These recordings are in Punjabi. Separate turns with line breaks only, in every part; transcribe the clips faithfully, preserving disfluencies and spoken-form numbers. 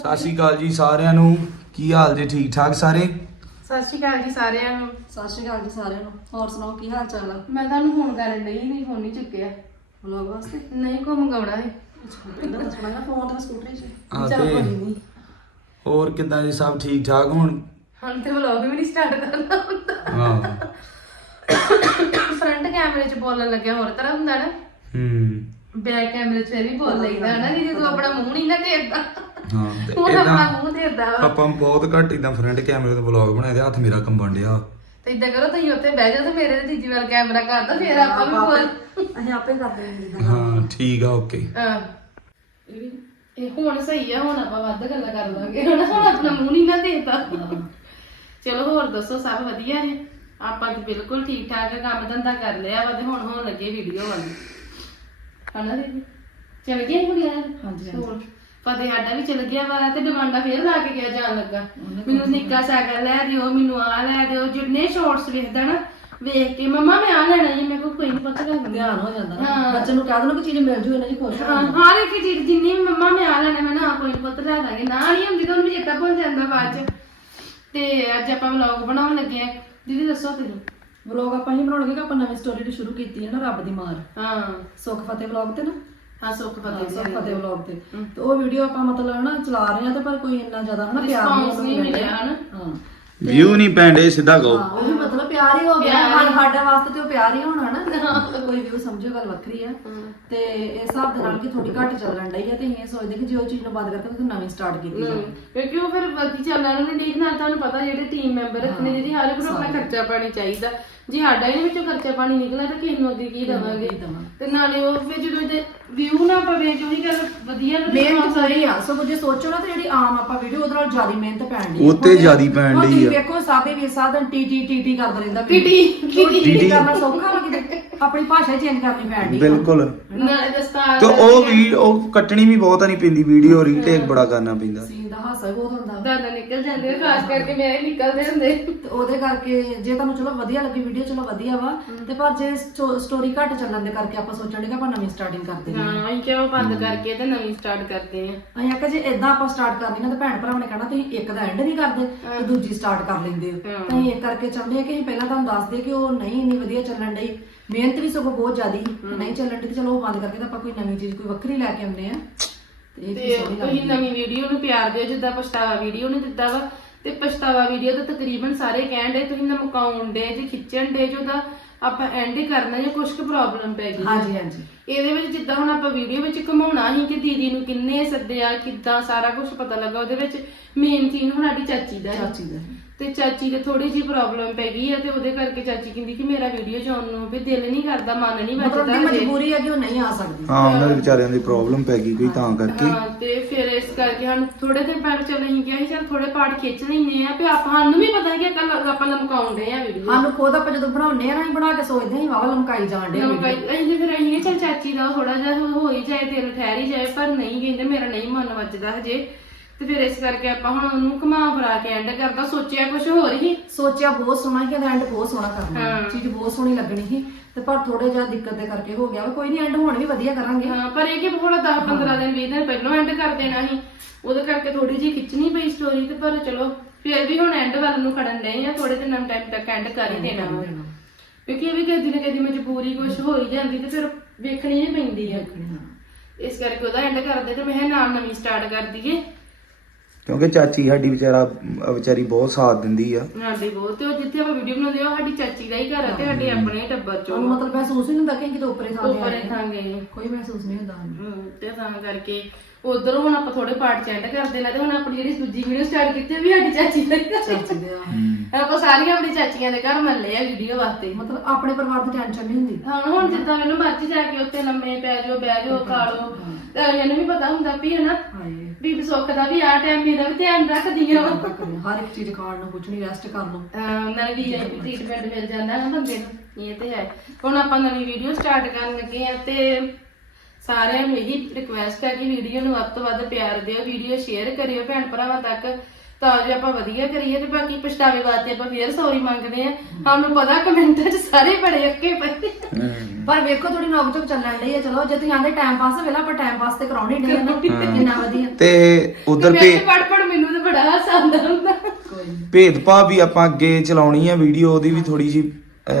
ਸਤਿ ਸ਼੍ਰੀ ਅਕਾਲ ਜੀ ਸਾਰਿਆਂ ਨੂੰ। ਕੀ ਹਾਲ ਜੀ? ਠੀਕ ਠਾਕ ਸਾਰੇ?
ਸਤਿ ਸ਼੍ਰੀ ਅਕਾਲ ਜੀ ਸਾਰਿਆਂ ਨੂੰ।
ਸਤਿ ਸ਼੍ਰੀ ਅਕਾਲ ਜੀ ਸਾਰਿਆਂ ਨੂੰ। ਹੋਰ ਸੁਣਾਓ ਕੀ ਹਾਲ ਚਾਲ ਆ?
ਮੈਂ ਤੁਹਾਨੂੰ ਫੋਨ ਕਰਨ ਲਈ ਨਹੀਂ ਫੋਨ ਨਹੀਂ ਚੁੱਕਿਆ।
ਵਲੌਗ ਵਾਸਤੇ
ਨਹੀਂ ਕੋ ਮੰਗਾਉਣਾ ਹੈ।
ਪਹਿਲਾਂ ਤਾਂ ਸੁਣਾਇਆ ਫੋਨ ਤੇ ਸਕੂਟਰੀ 'ਚ।
ਹਾਂ
ਚੱਲ
ਤੇ
ਕੋਈ ਨਹੀਂ।
ਹੋਰ ਕਿੱਦਾਂ ਜੀ? ਸਭ ਠੀਕ ਠਾਕ? ਹੁਣ
ਹੁਣ ਤੇ ਵਲੌਗ ਵੀ ਨਹੀਂ ਸਟਾਰਟ ਕਰਨਾ ਹੁੰਦਾ।
ਹਾਂ
ਫਰੰਟ ਕੈਮਰੇ 'ਚ ਬੋਲਣ ਲੱਗਿਆ ਹੋਰ ਤਰ੍ਹਾਂ ਹੁੰਦਾ ਨਾ।
ਹੂੰ
ਬੈਕ ਕੈਮਰੇ 'ਚ ਫਿਰ ਵੀ ਬੋਲ ਲਈਦਾ ਨਾ, ਨਹੀਂ ਜਦੋਂ ਆਪਣਾ ਮੂੰਹ ਨਹੀਂ ਨਾ ਦੇਖਦਾ।
ਹਾਂ ਤੇ
ਹੁਣ ਆਪਣਾ
ਏਦਾਂ
ਮੂੰਹ ਦੇਖਦਾ ਵਾ।
ਆਪਾਂ ਬਹੁਤ ਘੱਟ ਇਦਾਂ ਫਰੰਟ ਕੈਮਰੇ ਤੋਂ ਵਲੌਗ ਬਣਾਏ ਤੇ ਹੱਥ ਮੇਰਾ ਕੰਬਣ ਡਿਆ।
ਤੇ ਇਦਾਂ ਕਰੋ ਤੁਸੀਂ ਉੱਥੇ ਬਹਿ ਜਾਓ ਤੇ ਮੇਰੇ ਤੇ ਤੀਜੀ ਵਾਰ ਕੈਮਰਾ ਕਰ ਦੋ, ਫਿਰ ਆਪਾਂ ਵੀ ਬੋਲ।
ਅਸੀਂ ਆਪੇ ਕਰਦੇ ਹਾਂ ਜਿੱਦਾਂ
ਹਾਂ ਠੀਕ ਆ, ਓਕੇ।
ਹਾਂ ਇਹ ਹੁਣ ਸਹੀ ਆ, ਹੁਣ ਆਪਾਂ ਵੱਧ ਗੱਲਾਂ ਕਰ ਲਾਂਗੇ। ਹੁਣ ਹੁਣ ਆਪਣਾ ਮੂੰਹ ਨਹੀਂ ਨਾ ਦੇਖਦਾ। ਚਲੋ ਹੋਰ ਦੱਸੋ, ਸਭ ਵਧੀਆ ਨੇ? ਆਪਾਂ ਤੇ ਬਿਲਕੁਲ ਠੀਕ ਠਾਕ ਕੰਮ ਧੰਦਾ ਕਰ ਲਿਆ ਵਾ ਤੇ ਹੁਣ ਹੋਣ ਲੱਗੇ ਵੀਡੀਓ ਵੱਲ। ਹਨਾ ਦੀਦੀ? ਚਲ ਗਿਆ ਕੁੜੀਆਂ?
ਹਾਂਜੀ, ਹਾਂਜੀ।
ਫਤਿਹ ਸਾਡਾ ਵੀ ਚਲ ਗਿਆ ਵਾ ਤੇ ਡਿਮਾਂਡਾਂ ਫੇਰ ਲਾ ਕੇ ਗਿਆ ਜਾਣ ਲੱਗਾ। ਮੈਨੂੰ ਨਿੱਕਾ ਸਾਈਕਲ ਲੈ ਦਿਓ, ਮੈਨੂੰ ਆ ਲੈ ਦਿਓ। ਜਿੰਨੇ ਸ਼ਾਰਟਸ ਵੇਖਦਾ ਨਾ, ਵੇਖ ਕੇ ਮੰਮਾ ਮੈਂ ਆ ਲੈਣਾ ਜੀ। ਮੈਂ ਕੋਈ ਕੋਈ ਨਹੀਂ ਪਤਾ ਲੱਗਦਾ,
ਧਿਆਨ ਹੋ ਜਾਂਦਾ ਨਾ।
ਹਾਂ।
ਬੱਚੇ ਨੂੰ ਕਹਿ ਦੇਣਾ ਕਿ ਚੀਜ਼ ਮਿਲ ਜੂ, ਇਹਨਾਂ ਦੀ ਖੁਸ਼ ਹੋ
ਹਾਂ
ਜਾਂਦਾ।
ਹਰ ਇੱਕ ਚੀਜ਼ ਜਿੰਨੀ ਵੀ ਮੰਮਾ ਮੈਂ ਆ ਲੈਣਾ, ਮੈਂ ਨਾ ਕੋਈ ਪੁੱਤ ਲੈ ਦਾਂਗੇ। ਨਾ ਨਹੀਂ ਹੁੰਦੀ ਤਾਂ ਉਹਨੂੰ ਚੇਤਾ ਭੁੱਲ ਜਾਂਦਾ ਬਾਅਦ ਚ। ਤੇ ਅੱਜ ਆਪਾਂ ਵਲੌਗ ਬਣਾਉਣ ਲੱਗੇ ਆ। ਦੀਦੀ ਦੱਸੋ ਤੁਸੀਂ?
ਵਲੌਗ ਆਪਾਂ ਹੀ ਬਣਾਉਣਗੇ ਕਿ ਆਪਾਂ ਨਵੀਂ ਸਟੋਰੀ ਸ਼ੁਰੂ ਕੀਤੀ ਹੈ ਨਾ, ਰੱਬ ਦੀ ਮਾਰ।
ਹਾਂ
ਸੁੱਖ ਫਤਿਹ ਵਲੌਗ ਤੇ ਨਾ।
ਹਾਂ ਸੁੱਖ ਫਤਿਹ
ਸੁੱਖ ਫਤਿਹ ਵਲੌਗ ਤੇ ਤੇ ਉਹ ਵੀਡੀਓ ਆਪਾਂ ਮਤਲਬ ਨਾ ਚਲਾ ਰਹੇ ਆ ਤੇ ਪਰ ਕੋਈ ਇੰਨਾ ਜ਼ਿਆਦਾ ਹਨਾ ਪਿਆਰ
ਰਿਸਪੌਂਸ ਨਹੀਂ ਮਿਲਿਆ ਹਨਾ।
ਹਾਂ
ਵਿਊ ਨਹੀਂ ਪੈਂਦੇ, ਸਿੱਧਾ ਕਹੋ।
ਹਾਂ ਉਹ ਵੀ ਮਤਲਬ ਪਿਆਰ ਹੀ ਹੋ ਗਿਆ। ਸਾਡੇ ਸਾਡੇ ਵਾਸਤੇ ਤੇ ਉਹ ਪਿਆਰ ਹੀ ਹੋਣਾ ਨਾ। ਕੋਈ ਵੀ ਸਮਝੋ ਗੱਲ ਵੱਖਰੀ ਆ। ਤੇ ਇਸ ਹਿਸਾਬ ਦੇ ਨਾਲ ਕਿ ਥੋੜੀ ਘੱਟ ਚੱਲਣ ਡਈ ਆ ਤੇ ਅਸੀਂ ਇਹ ਸੋਚਦੇ ਕਿ ਜੇ ਉਹ ਚੀਜ਼ ਨੂੰ ਬੰਦ ਕਰਕੇ ਫਿਰ ਨਵੀਂ ਸਟਾਰਟ ਕੀਤੀ ਜਾਵੇ।
ਕਿਉਂਕਿ ਉਹ ਫਿਰ ਵਧੀ ਚੱਲਣਾ ਨੂੰ ਨਹੀਂ ਨਾਲ। ਤੁਹਾਨੂੰ ਪਤਾ ਜਿਹੜੇ ਟੀਮ ਮੈਂਬਰ ਰੱਖਣੇ ਜਿਹਦੀ ਹਰ ਇੱਕ ਨੂੰ ਆਪਣਾ ਖਰਚਾ ਪਾਣੀ ਚਾਹੀਦਾ। ਜੇ ਸਾਡਾ ਇਹਦੇ ਵਿੱਚੋਂ ਖਰਚਾ ਪਾਣੀ ਨਿਕਲਿਆ ਤਾਂ ਕਿਸੇ ਨੂੰ ਅੱਗੇ ਕੀ ਦੇਵਾਂਗੇ? ਤੇ ਨਾਲੇ ਉਹ ਫਿਰ ਜਦੋਂ ਇਹਦੇ ਵਿਊ ਨਾ ਪਵੇ ਜੋ ਹੀ ਗੱਲ ਵਧੀਆ
ਮਿਹਨਤ ਕਰੀ ਆ। ਸੋ ਜੇ ਸੋਚੋ ਨਾ ਤੇ ਜਿਹੜੀ ਆਮ ਆਪਾਂ ਵੀਡੀਓ ਉਹਦੇ ਨਾਲ ਜ਼ਿਆਦਾ ਮਿਹਨਤ ਪੈਣ ਦੀ
ਉੱਤੇ ਜ਼ਿਆਦੀ ਪੈਣ ਡਈ ਆ।
ਵੇਖੋ ਸਾਬੇ ਵੀ ਸਾਧਨ ਟੀ ਟੀ ਟੀ ਟੀ ਕਰਦਾ ਰਹਿੰਦਾ।
ਟੀਟੀ
ਟੀ ਕਰਨਾ ਸੌਖਾ ਵਾ ਕਿਤੇ? ਆਪਣੀ ਭਾਸ਼ਾ ਚੇਂਜ ਕਰਨੀ ਪੈਣ ਦੀ।
ਬਿਲਕੁਲ।
ਨਾਲੇ ਦਸਤਾਰ
ਤੇ ਉਹ ਵੀ ਉਹ ਕੱਟਣੀ ਵੀ ਬਹੁਤ ਨਹੀਂ ਪੈਂਦੀ ਵੀਡੀਓ, ਰੀਟੇਕ ਬੜਾ ਕਰਨਾ ਪੈਂਦਾ।
ਸੀਨ ਦਾ ਹਾਸਾ ਹੀ ਬਹੁਤ ਹੁੰਦਾ।
ਦਾਦਾ ਨਿਕਲ ਜਾਂਦੇ ਆ, ਖਾਸ ਕਰਕੇ ਮੇਰੇ ਨਿਕਲਦੇ ਹੁੰਦੇ।
ਤੇ ਉਹਦੇ ਕਰਕੇ ਜੇ ਤੁਹਾਨੂੰ ਚਲੋ ਵਧੀਆ ਲੱਗੀ ਵੀਡੀਓ ਚਲੋ ਵਧੀਆ ਵਾ ਤੇ ਪਰ ਜੇ ਸਟੋਰੀ ਘੱਟ ਚੱਲਣ ਦੇ ਕਰਕੇ ਆਪਾਂ ਸੋਚਣ ਕਿ ਆਪਾਂ ਨਵੀਂ ਸਟਾਰਟਿੰਗ ਕਰਦੇ ਹਾਂ।
ਹਾਂ ਅਸੀਂ ਕਿਉਂ ਬੰਦ ਕਰਕੇ ਤੇ ਨਵੀਂ ਸਟਾਰਟ ਕਰਦੇ ਆ।
ਅਸੀਂ ਆਖਿਆ ਜੇ ਇਦਾਂ ਆਪਾਂ ਸਟਾਰਟ ਕਰਨੀ ਨਾ ਤਾਂ ਭੈਣ ਭਰਾਵਾਂ ਨੇ ਕਹਿਣਾ ਤੁਸੀਂ ਇੱਕ ਦਾ ਐਂਡ ਨਹੀਂ ਕਰਦੇ ਤੇ ਦੂਜੀ ਸਟਾਰਟ ਕਰ ਲੈਂਦੇ ਹੋ। ਤਾਂ ਅਸੀਂ ਇਹ ਕਰਕੇ ਚਾਹੁੰਦੇ ਆ ਕਿ ਅਸੀਂ ਪਹਿਲਾਂ ਤੁਹਾਨੂੰ ਦੱਸ ਦਈਏ ਕਿ ਉਹ ਨਹੀਂ ਇੰਨੀ ਵਧੀਆ ਚੱਲਣ ਡਈ। ਮਿਹਨਤ ਵੀ ਸਗੋਂ ਬਹੁਤ ਜ਼ਿਆਦੀ ਨਹੀਂ ਚੱਲਣ ਡਈ ਤੇ ਚਲੋ ਉਹ ਬੰਦ ਕਰਕੇ ਤਾਂ ਆਪਾਂ ਕੋਈ ਨਵੀਂ ਚੀਜ਼ ਕੋਈ ਵੱਖਰੀ ਲੈ ਕੇ ਆਉਂਦੇ ਆ। ਤੇ ਇਹ
ਤੇ ਤੁਸੀਂ ਨਵੀਂ ਵੀਡੀਓ ਨੂੰ ਪਿਆਰ ਦਿਓ ਜਿੱਦਾਂ ਪਛਤਾਵਾ ਵੀਡੀਓ ਨੇ ਦਿੱਤਾ ਵਾ। ਤੇ ਪਛਤਾਵਾ ਵੀਡੀਓ ਤਾਂ ਤਕਰੀਬਨ ਸਾਰੇ ਕਹਿਣ ਡੇ ਤੁਸੀਂ ਨਾ ਮੁਕਾਉਣ ਡੇ ਜੇ ਖਿੱਚਣ ਡੇ ਜੋ ਤਾਂ ਆਪਾਂ ਐਂਡ ਹੀ ਕਰਨਾ ਜਾਂ ਕੁਝ ਕੁ ਪ੍ਰੋਬਲਮ ਪੈ ਗਈ।
ਹਾਂਜੀ ਹਾਂਜੀ।
ਇਹਦੇ ਵਿੱਚ ਜਿੱਦਾਂ ਹੁਣ ਆਪਾਂ ਵੀਡੀਓ ਵਿੱਚ ਘਮਾਉਣਾ ਸੀ ਕਿ ਦੀਦੀ ਨੂੰ ਕਿੰਨੇ ਸੱਦਿਆ, ਕਿੱਦਾਂ ਸਾਰਾ ਕੁਝ ਪਤਾ ਲੱਗਾ। ਉਹਦੇ ਵਿੱਚ ਮੇਨ ਚੀਜ਼ ਹੁਣ ਸਾਡੀ ਚਾਚੀ ਦਾ
ਚਾਚੀ ਦਾ
ਤੇ ਚਾਚੀ ਦੇ ਥੋੜੀ ਜਿਹੀ ਪ੍ਰੋਬਲਮ ਪੈ ਗਈ ਹੈ ਤੇ ਉਹਦੇ ਕਰਕੇ ਚਾਚੀ ਕਹਿੰਦੀ ਕਿ ਮੇਰਾ ਵੀਡੀਓ ਚਾਉਣ ਨੂੰ ਵੀ ਦਿਲ ਨਹੀਂ ਕਰਦਾ, ਮਨ ਨਹੀਂ
ਮਤਲਬ
ਵੱਜਦਾ।
ਮਜਬੂਰੀ ਹੈ ਕਿ ਉਹ ਨਹੀਂ ਆ ਸਕਦੀ।
ਹਾਂ ਉਹਨਾਂ ਦੇ ਵਿਚਾਰਿਆਂ ਦੀ ਪ੍ਰੋਬਲਮ ਪੈ ਗਈ ਕੋਈ ਤਾਂ ਕਰਕੇ।
ਹਾਂ ਤੇ ਫਿਰ ਇਸ ਕਰਕੇ ਸਾਨੂੰ ਥੋੜੇ ਦਿਨ ਪਹਿਲਾਂ ਚੱਲ ਅਸੀਂ ਕਿਹਾ ਸੀ ਚੱਲ ਥੋੜੇ ਪਾਰਟ ਖਿੱਚ ਲੈਂਦੇ ਆ ਵੀ ਆਪਾਂ ਸਾਨੂੰ ਵੀ ਪਤਾ ਕਿ ਕੱਲ ਆਪਾਂ ਲਮਕਾਉਂਦੇ ਆ ਵੀਡੀਓ।
ਸਾਨੂੰ ਖੁਦ ਆਪਾਂ ਜਦੋਂ ਬਣਾਉਂਦੇ ਆ ਨਾ ਅਸੀਂ ਬਣਾ ਕੇ ਸੋਚਦੇ ਹਾਂ ਵਾਵਾ ਲਮਕਾਈ ਜਾਣ ਡੇ।
ਲਮਕਾਈ ਅਸੀਂ ਫਿਰ ਅਸੀਂ ਚੱਲ ਚਾਚੀ ਦਾ ਥੋੜਾ ਜਿਹਾ ਹੋ ਹੀ ਜਾਏ, ਦਿਲ ਠਹਿਰ ਹੀ ਜਾਏ, ਪਰ ਨਹੀਂ ਕਹਿੰਦੇ ਮੇਰਾ ਨਹੀਂ ਮਨ ਵੱਜਦਾ ਹਜੇ। ਤੇ ਫਿਰ ਇਸ ਕਰਕੇ ਆਪਾਂ ਹੁਣ ਉਹਨੂੰ ਘੁਮਾ ਫਰਾ ਕੇ ਐਂਡ ਕਰਦਾ। ਸੋਚਿਆ ਕੁਝ ਹੋਰ ਹੀ,
ਸੋਚਿਆ ਬਹੁਤ ਸੋਹਣਾ ਕਿ ਐਂਡ ਬਹੁਤ ਸੋਹਣਾ ਕਰਨਾ, ਚੀਜ਼ ਬਹੁਤ ਸੋਹਣੀ ਲੱਗਣੀ ਸੀ ਤੇ ਪਰ ਥੋੜੇ ਜਿਹਾ ਦਿੱਕਤ ਦੇ ਕਰਕੇ ਹੋ ਗਿਆ। ਕੋਈ ਨਹੀਂ ਐਂਡ ਹੁਣ ਵੀ ਵਧੀਆ ਕਰਾਂਗੇ।
ਹਾਂ ਪਰ ਇਹ ਕਿ ਥੋੜਾ ਦਸ ਪੰਦਰਾਂ ਦਿਨ ਵੀਹ ਦਿਨ ਪਹਿਲਾਂ ਐਂਡ ਕਰ ਦੇਣਾ ਸੀ। ਉਹਦੇ ਕਰਕੇ ਥੋੜੀ ਜਿਹੀ ਖਿੱਚਣੀ ਪਈ ਸਟੋਰੀ ਤੇ ਪਰ ਚਲੋ ਫਿਰ ਵੀ ਹੁਣ ਐਂਡ ਵੱਲ ਨੂੰ ਖੜਨ ਡਏ ਆ। ਥੋੜੇ ਦਿਨ ਟਾਈਮ ਤੱਕ ਐਂਡ ਕਰ ਹੀ ਦੇਣਾ ਵਾ ਕਿਉਂਕਿ ਇਹ ਵੀ ਕਦੀ ਨਾ ਕਦੀ ਮਜਬੂਰੀ ਕੁਝ ਹੋ ਹੀ ਜਾਂਦੀ ਤੇ ਫਿਰ ਵੇਖਣੀ ਹੀ ਪੈਂਦੀ ਹੈ। ਇਸ ਕਰਕੇ ਉਹਦਾ ਐਂਡ ਕਰਦੇ ਤੇ ਮੈਂ ਨਾਲ ਨਵੀਂ ਸਟਾਰਟ ਕਰ ਦਈਏ
ਕਿਉਂਕਿ ਚਾਚੀ ਸਾਡੀ ਵਿਚਾਰਾ ਵਿਚਾਰੀ ਬਹੁਤ ਸਾਥ ਦਿੰਦੀ ਆ
ਸਾਡੀ ਬਹੁਤ। ਤੇ ਉਹ ਜਿੱਥੇ ਆਪਾਂ ਵੀਡੀਓ ਬਣਾਉਂਦੇ ਆ ਸਾਡੀ ਚਾਚੀ ਦਾ ਹੀ ਘਰ ਆ ਤੇ ਸਾਡੇ ਆਪਣੇ ਟੱਬਰ ਚੋਂ
ਉਹਨੂੰ ਮਤਲਬ ਮਹਿਸੂਸ ਹੀ ਨਹੀਂ ਹੁੰਦਾ ਕਿ ਕਿਤੇ ਉੱਪਰੇ ਥਾਂ
ਉੱਪਰੇ ਥਾਂ ਗਏ।
ਕੋਈ ਮਹਿਸੂਸ ਨਹੀਂ ਹੁੰਦਾ।
ਹਮ ਤੇ ਤਾਂ ਕਰਕੇ ਉਧਰ ਹੁਣ ਆਪਾਂ ਥੋੜੇ ਪਾਰਟ ਚੈਂਡ ਕਰਦੇ ਨੇ ਤੇ ਹੁਣ ਆਪਣੀ ਜਿਹੜੀ ਦੂਜੀ ਵੀਡੀਓ ਸਟਾਰਟ ਕੀਤੀ ਵੀ ਸਾਡੀ ਚਾਚੀ ਦਾ
ਚਾਚੀ ਦੇ
ਆਪਾਂ ਸਾਰੀਆਂ ਆਪਣੀ ਚਾਚੀਆਂ ਦੇ ਘਰ ਮੱਲੇ ਆ ਵੀਡੀਓ ਵਾਸਤੇ।
ਮਤਲਬ ਆਪਣੇ ਪਰਿਵਾਰ ਦੀ ਟੈਨਸ਼ਨ ਨਹੀਂ ਹੁੰਦੀ।
ਹਾਂ ਹੁਣ ਜਿੱਦਾਂ ਮੈਨੂੰ ਮਰਜ਼ੀ ਜਾ ਕੇ ਉੱਤੇ ਲੰਮੇ ਪੈ ਜਾਓ, ਬਹਿ ਜਾਓ, ਖਾ ਲਓ। ਤੇ ਮੈਨੂੰ ਵੀ ਪਤਾ ਹੁੰਦਾ ਵੀ ਹਨਾ ਵੀ ਸੁੱਖ ਦਾ ਵੀ ਆ ਟਾਈਮ ਮੇਰਾ ਵੀ ਧਿਆਨ ਰੱਖਦੀ ਆ।
ਹਰ ਇੱਕ ਚੀਜ਼ ਖਾਣ ਨੂੰ ਕੁਝ ਨਹੀਂ, ਰੈਸਟ ਕਰ ਲਓ।
ਨਾਲੇ ਵੀ ਟ੍ਰੀਟਮੈਂਟ ਮਿਲ ਜਾਂਦਾ ਨਾ ਬੰਦੇ ਨੂੰ। ਇਹ ਤੇ ਹੈ। ਹੁਣ ਆਪਾਂ ਨਵੀਂ ਵੀਡੀਓ ਸਟਾਰਟ ਕਰਨ ਲੱਗੇ ਆ ਤੇ ਸਾਰਿਆਂ ਨੂੰ ਇਹੀ ਰਿਕੁਐਸਟ ਹੈ ਕਿ ਵੀਡੀਓ ਨੂੰ ਵੱਧ ਤੋਂ ਵੱਧ ਪਿਆਰ ਦਿਓ, ਵੀਡੀਓ ਸ਼ੇਅਰ ਕਰਿਓ ਭੈਣ ਭਰਾਵਾਂ ਤੱਕ ਤਾਂ ਜੇ ਆਪਾਂ ਵਧੀਆ ਕਰੀਏ ਤੇ ਬਾਕੀ ਪਛਤਾਵੇ ਵਾਸਤੇ ਆਪਾਂ ਫੇਰ ਸੌਰੀ ਮੰਗਦੇ ਆ। ਸਾਨੂੰ ਪਤਾ ਕਮੈਂਟਾਂ 'ਚ ਸਾਰੇ ਬੜੇ ਅੱਕੇ ਪਏ।
ਪਰ ਵੇਖੋ ਥੋੜੀ ਨੌਕ ਝੋਕ ਚੱਲਣ ਡਈ ਆ। ਚਲੋ ਜੇ ਤੁਸੀਂ ਆਂਦੇ ਟਾਈਮ ਪਾਸ ਵੇਲਾ ਆਪਾਂ ਟਾਈਮ ਪਾਸ ਤੇ ਕਰਾਉਣੀ ਡੇ ਨਾ ਕਿੰਨਾ ਵਧੀਆ।
ਤੇ ਉਧਰ
ਮੈਂ
ਭੇ
ਪੜ ਪੜ ਮੈਨੂੰ ਤਾਂ ਬੜਾ ਹਾਸਾ ਆਉਂਦਾ ਹੁੰਦਾ।
ਭੇਦਭਾਵ ਵੀ ਆਪਾਂ ਅੱਗੇ ਚਲਾਉਣੀ ਆ ਵੀਡੀਓ, ਉਹਦੀ ਵੀ ਥੋੜੀ ਜੀ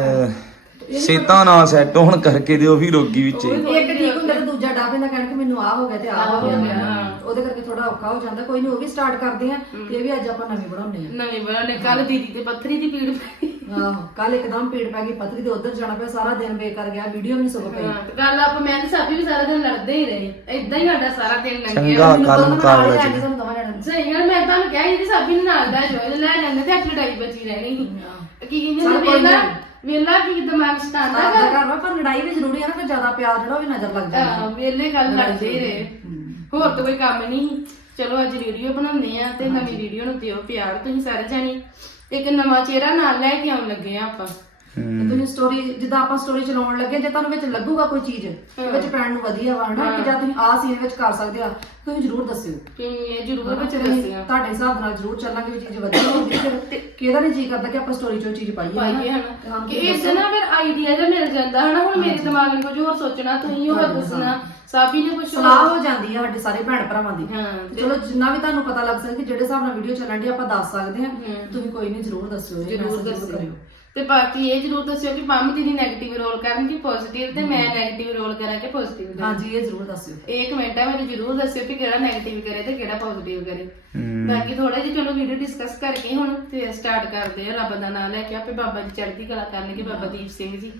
ਸੇਤਾਂ ਨਾ ਸੈੱਟ ਹੋਣ ਕਰਕੇ ਤੇ ਉਹ ਵੀ ਰੋਗੀ ਵਿੱਚ ਹੀ।
ਇੱਕ ਠੀਕ ਹੁੰਦਾ ਤੇ ਦੂਜਾ ਡਾ ਪੈਂਦਾ ਕਹਿਣ ਕਿ ਮੈਨੂੰ ਆ ਹੋ ਗਿਆ ਤੇ ਆ ਹੋ ਗਿਆ, ਉਹਦੇ ਕਰਕੇ ਥੋੜਾ ਔਖਾ ਹੋ ਜਾਂਦਾ। ਕੋਈ ਨਹੀਂ ਉਹ ਵੀ ਸਟਾਰਟ ਕਰਦੇ ਆ। ਇਹ ਵੀ ਅੱਜ ਆਪਾਂ ਨਵੀਂ ਬਣਾਉਣੇ ਆ।
ਨਵੀਂ ਬਣਾਉਣੇ। ਕੱਲ ਦੀਦੀ ਤੇ ਪੱਥਰੀ ਦੀ ਪੀੜ ਪਈ।
ਆਹੋ ਕੱਲ ਇੱਕਦਮ ਪੀੜ ਪੈ ਗਈ ਪੱਥਰੀ ਤੇ ਉਧਰ ਜਾਣਾ ਪਿਆ, ਸਾਰਾ ਦਿਨ ਬੇਕਾਰ ਗਿਆ, ਵੀਡੀਓ ਵੀ ਨਹੀਂ ਸੁੱਕ ਪਈ।
ਕੱਲ ਆਪ ਮੈਂ ਤੇ ਸਾਬੀ ਵੀ ਸਾਰਾ ਦਿਨ ਲੜਦੇ ਹੀ ਰਹੇ। ਇਦਾਂ ਹੀ ਸਾਡਾ ਸਾਰਾ ਦਿਨ ਲੰਘਿਆ।
ਚੰਗਾ ਕੱਲ ਮੁਕਾਬਲਾ ਚ
ਸਹੀ ਗੱਲ, ਮੈਂ ਤੁਹਾਨੂੰ ਕਿਹਾ ਸੀ ਸਾਬੀ ਨੂੰ ਨਾਲ ਲੈ ਜਾਓ, ਲੈ ਜਾਂਦੇ ਤੇ ਆਪਣੀ ਲੜਾਈ ਬਚੀ ਰਹਿਣੀ ਸੀ। ਕੀ ਕਹਿੰਦੇ ਵੇਲਾ ਵੇਲਾ ਕੀ ਦਿਮਾਗ ਚ ਤਾਂ ਆਉਂਦਾ
ਘਰ ਪਰ ਲੜਾਈ ਵੀ ਜ਼ਰੂਰੀ ਹੈ ਨਾ, ਫਿਰ ਜ਼ਿਆਦਾ ਪਿਆਰ ਜਿਹੜਾ ਉਹ ਵੀ ਨਜ਼ਰ ਲੱਗ ਜਾਂਦਾ।
ਵੇਲੇ ਗੱਲ ਲੜਦੇ ਹੀ ਰਹੇ, ਹੋਰ ਤਾਂ ਕੋਈ ਕੰਮ ਨਹੀਂ। ਚਲੋ ਅੱਜ ਵੀਡੀਓ ਬਣਾਉਂਦੇ ਆ ਤੇ ਨਵੀਂ ਵੀਡੀਓ ਨੂੰ ਦਿਓ ਪਿਆਰ ਤੁਸੀਂ ਸਾਰੇ ਜਾਣੀ। ਇੱਕ ਨਵਾਂ ਚਿਹਰਾ ਨਾਲ ਲੈ ਕੇ ਆਉਣ ਲੱਗੇ ਆ ਆਪਾਂ।
ਤੁਸੀਂ ਸਟੋਰੀ ਜਿੱਦਾਂ ਆਪਾਂ ਸਟੋਰੀ ਚਲਾਉਣ ਲੱਗੇ, ਜੇ ਤੁਹਾਨੂੰ ਵਿੱਚ ਲੱਗੂਗਾ ਕੋਈ ਚੀਜ਼ ਵਿੱਚ ਪੈਣ ਨੂੰ ਵਧੀਆ ਵਾ ਨਾ ਕਿ ਜਾਂ ਤੁਸੀਂ ਆਹ ਸੀਨ ਵਿੱਚ ਕਰ ਸਕਦੇ ਆ, ਤੁਸੀਂ ਜ਼ਰੂਰ ਦੱਸਿਓ
ਕਿ ਇਹ ਜ਼ਰੂਰ ਵਿੱਚ ਦੱਸਿਆ।
ਤੁਹਾਡੇ ਹਿਸਾਬ ਨਾਲ ਜ਼ਰੂਰ ਚੱਲਾਂਗੇ ਵੀ ਚੀਜ਼ ਵਧੀਆ ਹੋਊਗੀ। ਫਿਰ ਕਿਹਦਾ ਨਹੀਂ ਜੀ ਕਰਦਾ ਕਿ ਆਪਾਂ ਸਟੋਰੀ ਚੋਂ ਚੀਜ਼ ਪਾਈਏ
ਪਾਈਏ ਹਨਾ, ਕਿ ਇਸ ਨਾ ਫਿਰ ਆਈਡੀਆ ਜਿਹਾ ਮਿਲ ਜਾਂਦਾ ਹਨਾ। ਹੁਣ ਮੇਰੇ ਦਿਮਾਗ ਨੇ ਕੁਝ ਹੋਰ ਸੋਚਣਾ, ਤੁਸੀਂ ਹੋਰ ਦੱਸਣਾ, ਸਾਬੀ ਨੇ ਕੁਝ
ਸਲਾਹ ਹੋ ਜਾਂਦੀ ਆ ਸਾਡੇ ਸਾਰੇ ਭੈਣ ਭਰਾਵਾਂ ਦੀ।
ਹਾਂ
ਚਲੋ ਜਿੰਨਾ ਵੀ ਤੁਹਾਨੂੰ ਪਤਾ ਲੱਗ ਸਕਦਾ ਕਿ ਜਿਹੜੇ ਹਿਸਾਬ ਨਾਲ ਵੀਡੀਓ ਚੱਲਣ ਦੀ ਆਪਾਂ ਦੱਸ ਸਕਦੇ ਹਾਂ। ਤੁਸੀਂ ਕੋਈ ਨਹੀਂ ਜ਼ਰੂਰ ਦੱਸਿਓ,
ਜ਼ਰੂਰ ਦੱਸਿਓ। ਤੇ ਬਾਕੀ ਇਹ ਜ਼ਰੂਰ ਦੱਸਿਓ ਕਿ ਪੰਮ ਦੀਦੀ ਨੈਗੇਟਿਵ ਰੋਲ ਕਰਨਗੇ ਪੋਜ਼ਿਟਿਵ ਤੇ ਮੈਂ ਨੈਗੇਟਿਵ ਰੋਲ ਕਰਾਂਗੇ ਪੋਜ਼ਿਟਿਵ।
ਹਾਂਜੀ ਇਹ ਜ਼ਰੂਰ ਦੱਸਿਓ।
ਇਹ ਕਮੈਂਟਾਂ ਵਿੱਚ ਜ਼ਰੂਰ ਦੱਸਿਓ ਕਿ ਕਿਹੜਾ ਨੈਗੇਟਿਵ ਕਰੇ ਤੇ ਕਿਹੜਾ ਪੋਜ਼ਿਟਿਵ ਕਰੇ। ਬਾਕੀ ਥੋੜਾ ਜਿਹਾ ਚਲੋ ਵੀਡੀਓ ਡਿਸਕਸ ਕਰਕੇ ਹੁਣ ਤੇ ਸਟਾਰਟ ਕਰਦੇ ਆ। ਰੱਬ ਦਾ ਨਾਮ ਲੈ ਕੇ ਆਪੇ ਬਾਬਾ ਜੀ ਚੜ੍ਹਦੀ ਕਲਾ ਕਰਨਗੇ, ਬਾਬਾ ਦੀਪ ਸਿੰਘ ਜੀ।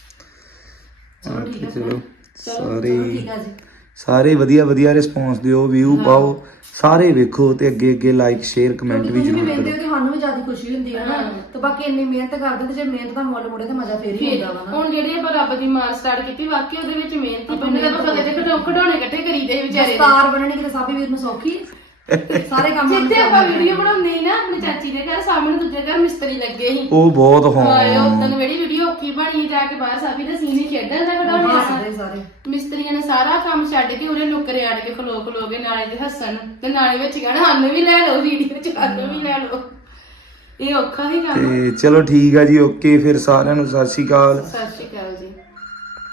ਚਲੋ ਠੀਕ ਹੈ,
ਚਲੋ
ਚਲੋ
ਸਾਰੇ
ਠੀਕ ਹੈ ਜੀ।
ਸਾਰੇ ਵਧੀਆ ਵਧੀਆ ਰਿਸਪੌਂਸ ਦਿਓ, ਵਿਊ ਪਾਓ, ਸਾਰੇ ਵੇਖੋ ਤੇ ਅੱਗੇ ਅੱਗੇ ਲਾਈਕ ਸ਼ੇਅਰ ਕਮੈਂਟ ਵੀ
ਤੁਸੀਂ ਵੀ
ਜ਼ਰੂਰ
ਵੇਖਦੇ
ਕਰੋ।
ਹੋ ਤੇ ਸਾਨੂੰ ਵੀ ਜ਼ਿਆਦਾ ਖੁਸ਼ੀ ਹੁੰਦੀ ਹੈ ਨਾ। ਤੇ ਬਾਕੀ ਇੰਨੀ ਮਿਹਨਤ ਕਰਦੇ ਤੇ ਜੇ ਮਿਹਨਤ ਦਾ ਮੁੱਲ ਮੁੜੇ ਤੇ ਮਜ਼ਾ ਫੇਰ ਹੀ ਹੁੰਦਾ ਵਾ ਨਾ।
ਹੁਣ ਜਿਹੜੇ ਆਪਾਂ ਰੱਬ ਦੀ ਮਾਰ ਸਟਾਰਟ ਕੀਤੀ ਵਾਕਈ ਉਹਦੇ ਵਿੱਚ ਮਿਹਨਤ ਹੀ ਬੰਦੇ ਦਾ ਪਤਾ ਤੇ ਖਡਾਉਣੇ ਇਕੱਠੇ ਕਰੀਦੇ ਵਿਚਾਰੇ।
ਸਟਾਰ ਬਣਨੀ ਕਿਤੇ ਸਾਬੀ ਵੀਰ ਨੂੰ ਸੌਖੀ ਸਾਰੇ ਕੰਮ
ਜਿੱਥੇ ਆਪਾਂ ਵੀਡੀਓ ਬਣਾਉਂਦੇ ਸੀ ਨਾ ਆਪਣੀ ਚਾਚੀ ਦੇ ਘਰ ਸਾਹਮਣੇ ਦੂਜੇ ਘਰ ਮਿਸਤਰੀ ਲੱਗੇ ਸੀ।
ਉਹ ਬਹੁਤ ਹਾਂ
ਉਦੋਂ ਜਿਹੜੀ ਵੀਡੀਓ ਔਖੀ ਬਣੀ ਜਾ ਕੇ ਬਾਹਰ ਸਾਬੀ ਦਾ ਸੀਨ ਹੀ ਖੇਡਣ ਦਾ ਖਡਾਉਣੇ
ਸਾਰੇ
ਮਿਸਤਰੀਆਂ ਨੇ ਸਾਰਾ ਕੰਮ ਛੱਡ ਕੇ ਉਹਦੇ ਨੁਕਰੇ ਆੜ ਕੇ ਖਲੋ ਖਲੋ ਕੇ ਨਾਲੇ ਦੇ ਹੱਸਣ ਤੇ ਨਾਲੇ ਵਿੱਚ ਕਹਿਣਾ ਸਾਨੂੰ ਵੀ ਲੈ ਲਓ ਵੀਡੀਓ ਚ, ਸਾਨੂੰ ਵੀ ਲੈ ਲਓ। ਇਹ ਔਖਾ ਹੀ ਕੰਮ।
ਤੇ ਚਲੋ ਠੀਕ ਆ ਜੀ, ਓਕੇ ਫਿਰ ਸਾਰਿਆਂ ਨੂੰ ਸਤਿ ਸ਼੍ਰੀ ਅਕਾਲ।
ਸਤਿ ਸ਼੍ਰੀ ਅਕਾਲ ਜੀ।